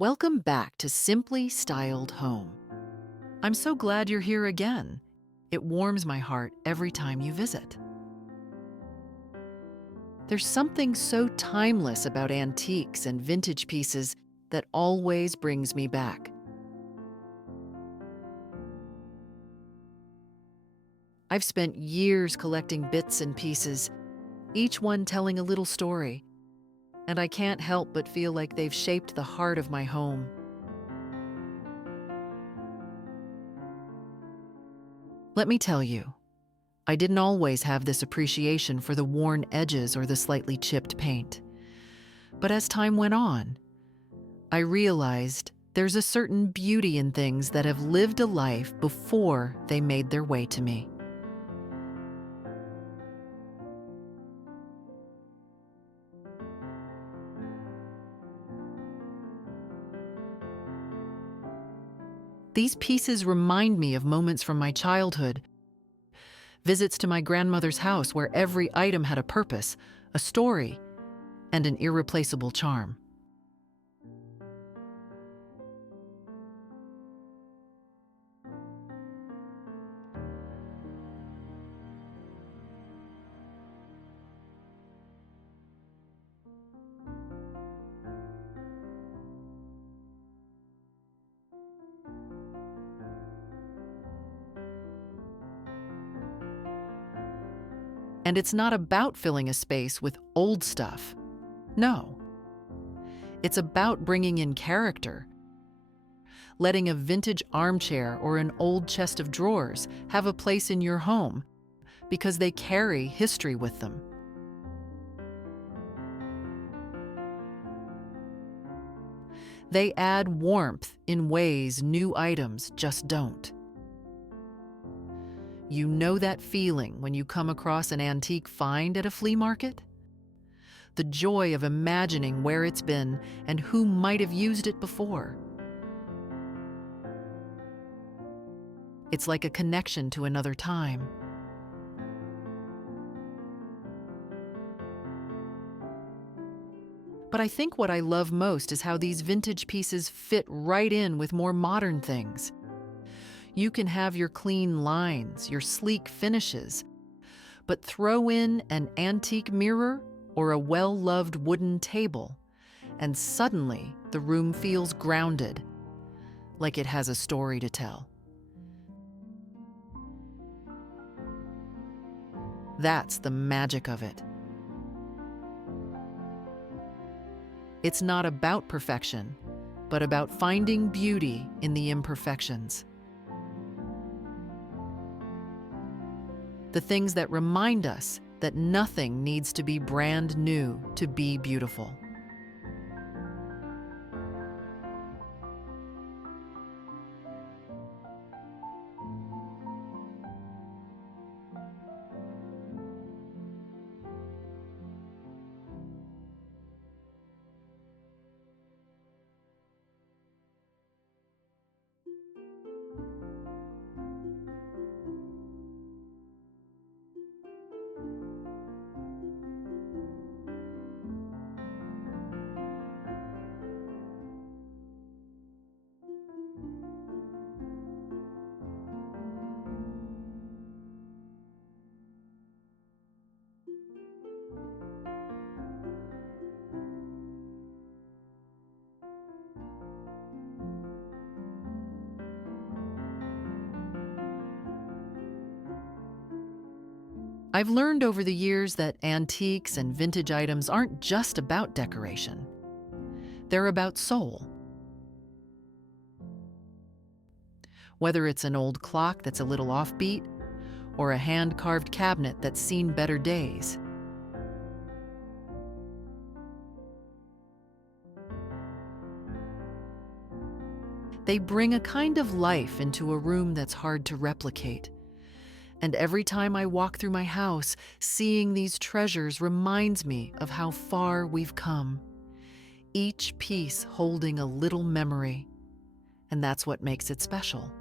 Welcome back to Simply Styled Home. I'm so glad you're here again. It warms my heart every time you visit. There's something so timeless about antiques and vintage pieces that always brings me back. I've spent years collecting bits and pieces, each one telling a little story, and I can't help but feel like they've shaped the heart of my home. Let me tell you, I didn't always have this appreciation for the worn edges or the slightly chipped paint. But as time went on, I realized there's a certain beauty in things that have lived a life before they made their way to me. These pieces remind me of moments from my childhood, visits to my grandmother's house where every item had a purpose, a story, and an irreplaceable charm. And it's not about filling a space with old stuff. No. It's about bringing in character, letting a vintage armchair or an old chest of drawers have a place in your home because they carry history with them. They add warmth in ways new items just don't. You know that feeling when you come across an antique find at a flea market? The joy of imagining where it's been and who might have used it before. It's like a connection to another time. But I think what I love most is how these vintage pieces fit right in with more modern things. You can have your clean lines, your sleek finishes, but throw in an antique mirror or a well-loved wooden table, and suddenly the room feels grounded, like it has a story to tell. That's the magic of it. It's not about perfection, but about finding beauty in the imperfections. The things that remind us that nothing needs to be brand new to be beautiful. I've learned over the years that antiques and vintage items aren't just about decoration. They're about soul. Whether it's an old clock that's a little offbeat, or a hand-carved cabinet that's seen better days, they bring a kind of life into a room that's hard to replicate. And every time I walk through my house, seeing these treasures reminds me of how far we've come, each piece holding a little memory. And that's what makes it special.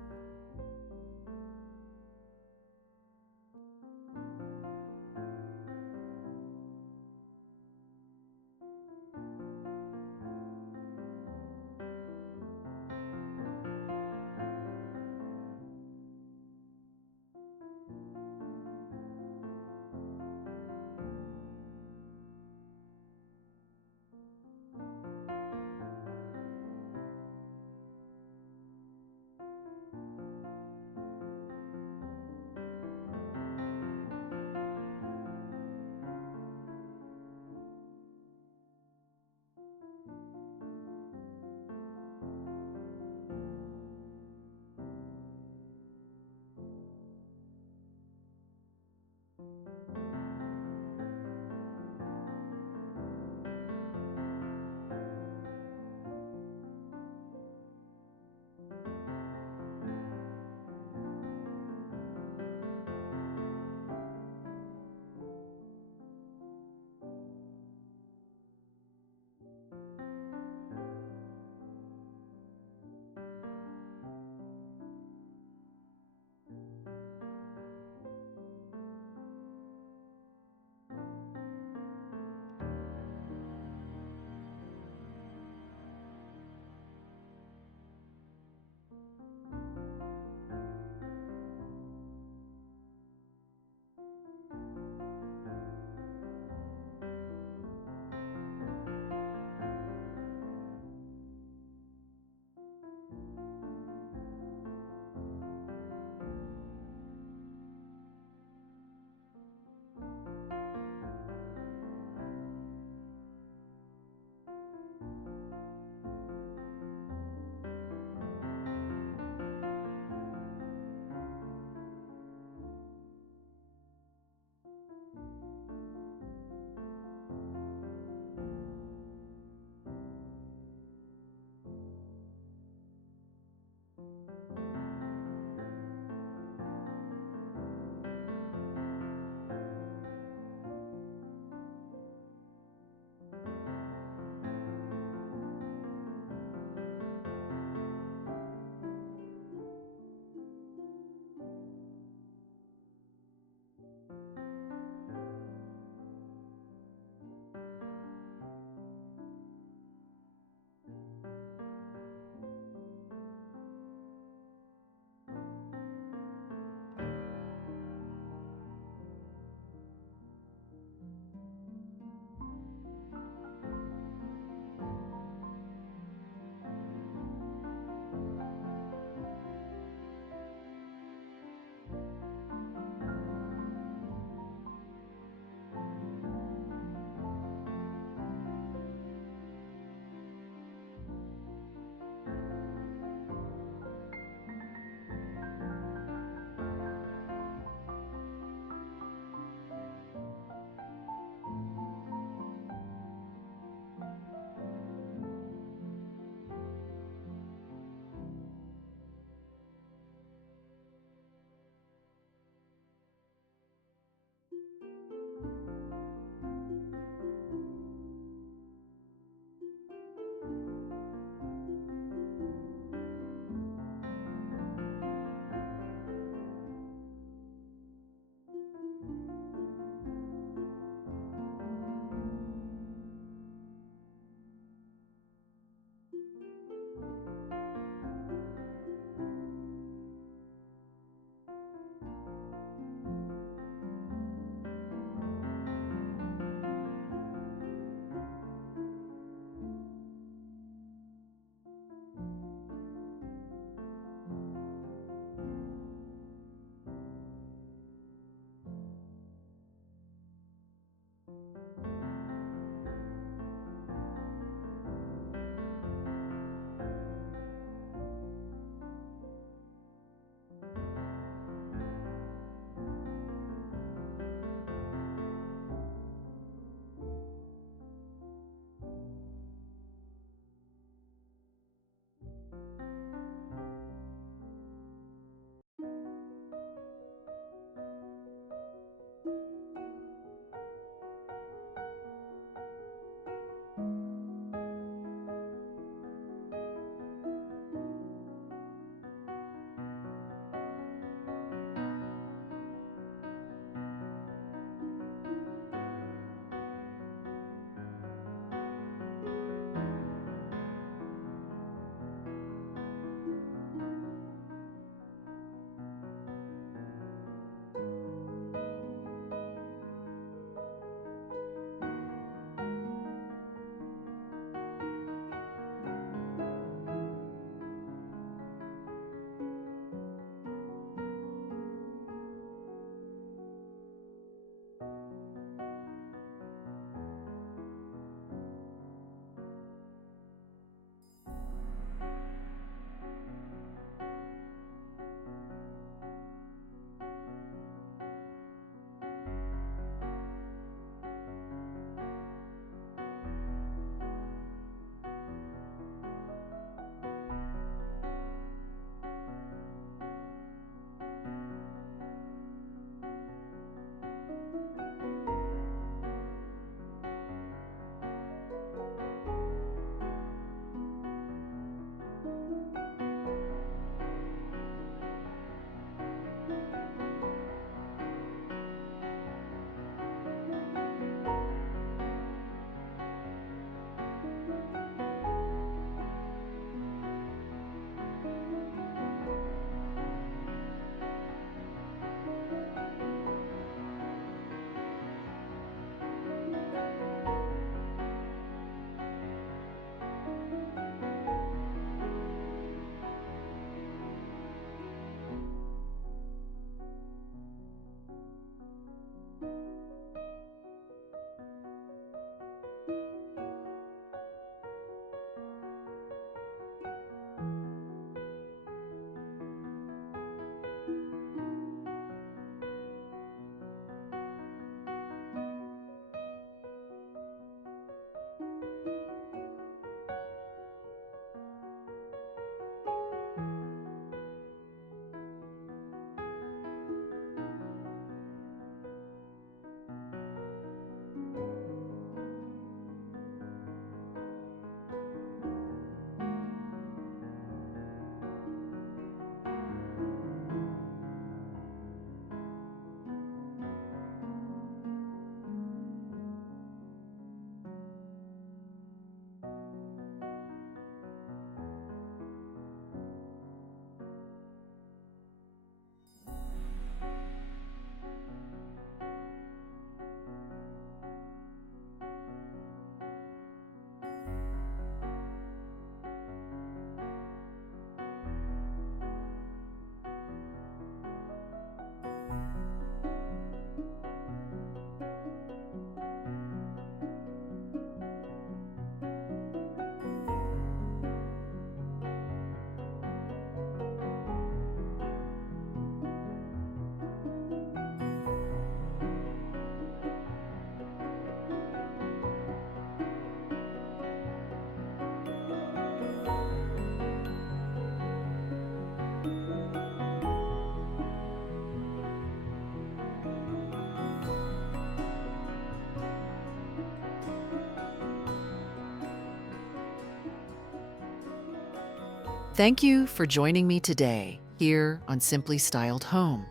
Thank you for joining me today here on Simply Styled Home.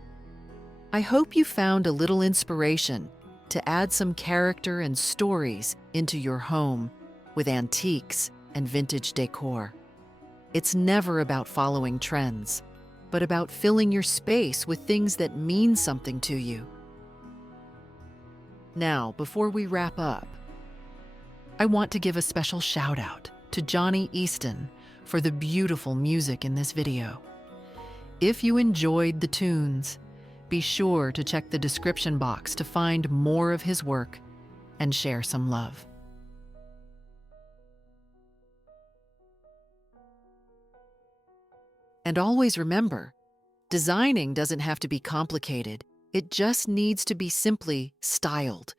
I hope you found a little inspiration to add some character and stories into your home with antiques and vintage decor. It's never about following trends, but about filling your space with things that mean something to you. Now, before we wrap up, I want to give a special shout out to Jonny Easton for the beautiful music in this video. If you enjoyed the tunes, be sure to check the description box to find more of his work and share some love. And always remember, designing doesn't have to be complicated. It just needs to be simply styled.